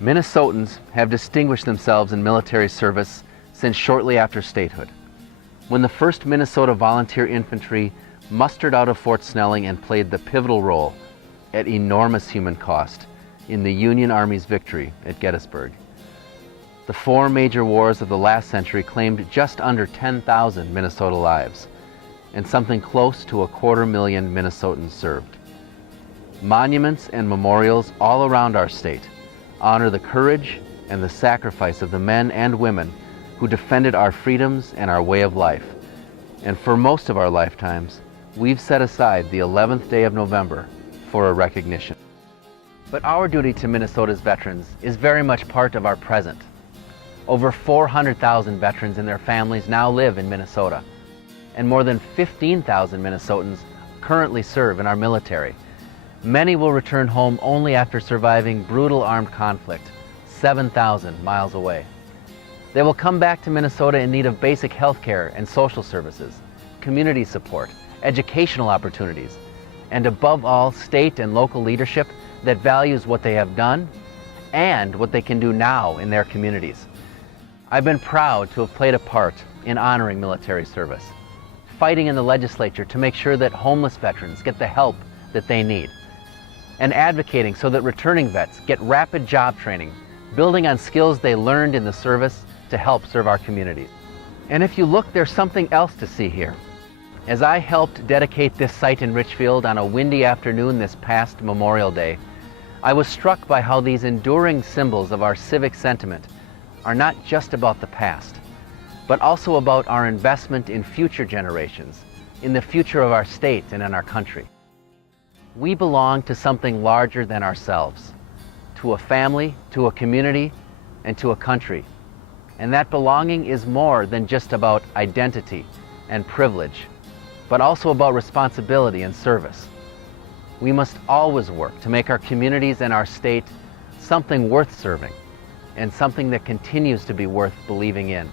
Minnesotans have distinguished themselves in military service since shortly after statehood, when the 1st Minnesota Volunteer Infantry mustered out of Fort Snelling and played the pivotal role at enormous human cost in the Union Army's victory at Gettysburg. The 4 major wars of the last century claimed just under 10,000 Minnesota lives, and something close to 250,000 Minnesotans served. Monuments and memorials all around our state honor the courage and the sacrifice of the men and women who defended our freedoms and our way of life. And for most of our lifetimes, we've set aside the 11th day of November for a recognition. But our duty to Minnesota's veterans is very much part of our present. Over 400,000 veterans and their families now live in Minnesota, and more than 15,000 Minnesotans currently serve in our military. Many will return home only after surviving brutal armed conflict 7,000 miles away. They will come back to Minnesota in need of basic health care and social services, community support, educational opportunities, and above all, state and local leadership that values what they have done and what they can do now in their communities. I've been proud to have played a part in honoring military service, fighting in the legislature to make sure that homeless veterans get the help that they need, and advocating so that returning vets get rapid job training, building on skills they learned in the service to help serve our communities. And if you look, there's something else to see here. As I helped dedicate this site in Richfield on a windy afternoon this past Memorial Day, I was struck by how these enduring symbols of our civic sentiment are not just about the past, but also about our investment in future generations, in the future of our state and in our country. We belong to something larger than ourselves, to a family, to a community, and to a country. And that belonging is more than just about identity and privilege, but also about responsibility and service. We must always work to make our communities and our state something worth serving, and something that continues to be worth believing in.